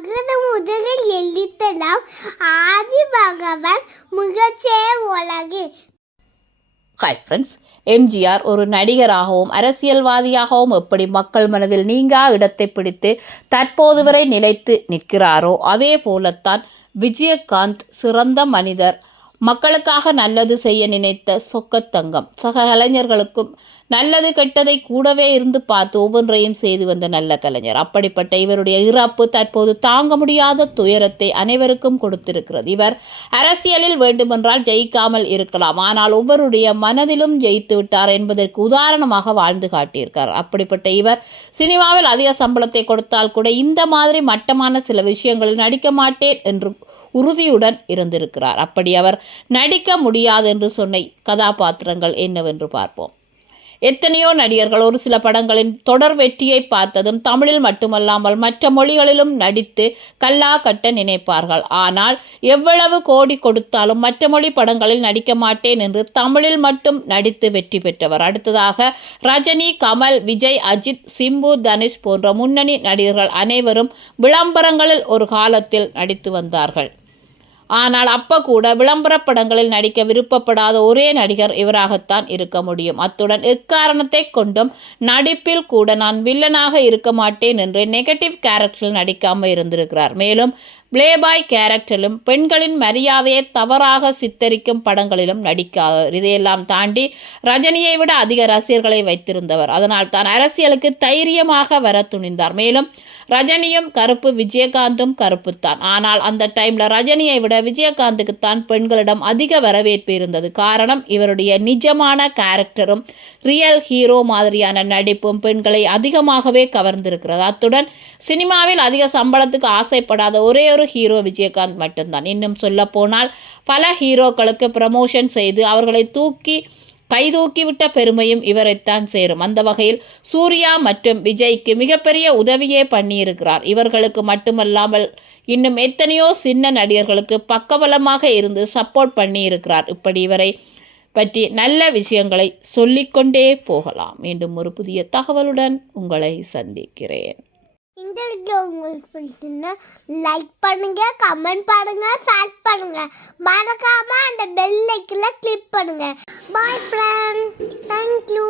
அகர முதலில் எழுத்தலாம். ஆதி பகவான் முகச்சே உலகு. ஹாய் ஃப்ரெண்ட்ஸ் எம்ஜிஆர் ஒரு நடிகராகவும் அரசியல்வாதியாகவும் எப்படி மக்கள் மனதில் நீங்கா இடத்தை பிடித்து தற்போது வரை நிலைத்து நிற்கிறாரோ அதே போலத்தான் விஜயகாந்த் சிறந்த மனிதர். மக்களுக்காக நல்லது செய்ய நினைத்த சொக்கத்தங்கம். சக கலைஞர்களுக்கும் நல்லது கெட்டதை கூடவே இருந்து பார்த்து ஒவ்வொன்றையும் செய்து வந்த நல்ல கலைஞர். அப்படிப்பட்ட இவருடைய இறப்பு தற்போது தாங்க முடியாத துயரத்தை அனைவருக்கும் கொடுத்திருக்கிறது. இவர் அரசியலில் வேண்டுமென்றால் ஜெயிக்காமல் இருக்கலாம். ஆனால் ஒவ்வொருடைய மனதிலும் ஜெயித்து விட்டார் என்பதற்கு உதாரணமாக வாழ்ந்து காட்டியிருக்கார். அப்படிப்பட்ட இவர் சினிமாவில் அதிக சம்பளத்தை கொடுத்தால் கூட இந்த மாதிரி மட்டமான சில விஷயங்களில் நடிக்க மாட்டேன் என்று உறுதியுடன் இருந்திருக்கிறார். அப்படி அவர் நடிக்க முடியாது என்று சொன்ன கதாபாத்திரங்கள் என்னவென்று பார்ப்போம். எத்தனையோ நடிகர்கள் ஒரு சில படங்களின் தொடர் வெற்றியை பார்த்ததும் தமிழில் மட்டுமல்லாமல் மற்ற மொழிகளிலும் நடித்து கல்லா கட்ட நினைப்பார்கள். ஆனால் எவ்வளவு கோடி கொடுத்தாலும் மற்ற மொழி படங்களில் நடிக்க மாட்டேன் என்று தமிழில் மட்டும் நடித்து வெற்றி பெற்றவர். அடுத்ததாக ரஜினி கமல் விஜய் அஜித் சிம்பு தனுஷ் போன்ற முன்னணி நடிகர்கள் அனைவரும் விளம்பரங்களில் ஒரு காலத்தில் நடித்து வந்தார்கள். ஆனால் அப்ப கூட விளம்பர படங்களில் நடிக்க விருப்பப்படாத ஒரே நடிகர் இவராகத்தான் இருக்க முடியும். அத்துடன் எக்காரணத்தை கொண்டும் நடிப்பில் கூட நான் வில்லனாக இருக்க மாட்டேன் என்று நெகட்டிவ் கேரக்டரில் நடிக்காமல் இருந்திருக்கிறார். மேலும் பிளேபாய் கேரக்டரிலும் பெண்களின் மரியாதையை தவறாக சித்தரிக்கும் படங்களிலும் நடிக்காதவர். இதையெல்லாம் தாண்டி ரஜினியை விட அதிக ரசிகர்களை வைத்திருந்தவர். அதனால் தான் அரசியலுக்கு தைரியமாக வர துணிந்தார். மேலும் ரஜினியும் கருப்பு விஜயகாந்தும் கருப்புத்தான். ஆனால் அந்த டைமில் ரஜினியை விட விஜயகாந்துக்குத்தான் பெண்களிடம் அதிக வரவேற்பு இருந்தது. காரணம் இவருடைய நிஜமான கேரக்டரும் ரியல் ஹீரோ மாதிரியான நடிப்பும் பெண்களை அதிகமாகவே கவர்ந்திருக்கிறது. அத்துடன் சினிமாவில் அதிக சம்பளத்துக்கு ஆசைப்படாத ஒரே ஒரு ஹீரோ விஜயகாந்த் மட்டும்தான். இன்னும் சொல்ல போனால் பல ஹீரோக்களுக்கு ப்ரமோஷன் செய்து அவர்களை தூக்கி கைதூக்கிவிட்ட பெருமையும் இவரைத்தான் சேரும். அந்த வகையில் சூர்யா மற்றும் விஜய்க்கு மிகப்பெரிய உதவியே பண்ணியிருக்கிறார். இவர்களுக்கு மட்டுமல்லாமல் இன்னும் எத்தனையோ சின்ன நடிகர்களுக்கு பக்கபலமாக இருந்து சப்போர்ட் பண்ணியிருக்கிறார். இப்படி இவரை பற்றி நல்ல விஷயங்களை சொல்லிக்கொண்டே போகலாம். மீண்டும் ஒரு புதிய தகவலுடன் உங்களை சந்திக்கிறேன். இந்த வீடியோ உங்களுக்கு பிடிச்சிருந்தா லைக் பண்ணுங்க கமெண்ட் பண்ணுங்க ஷேர் பண்ணுங்க. மறக்காம அந்த பெல் ஐக்கில் கிளிக் பண்ணுங்க பாய் ஃப்ரெண்ட் தேங்க்யூ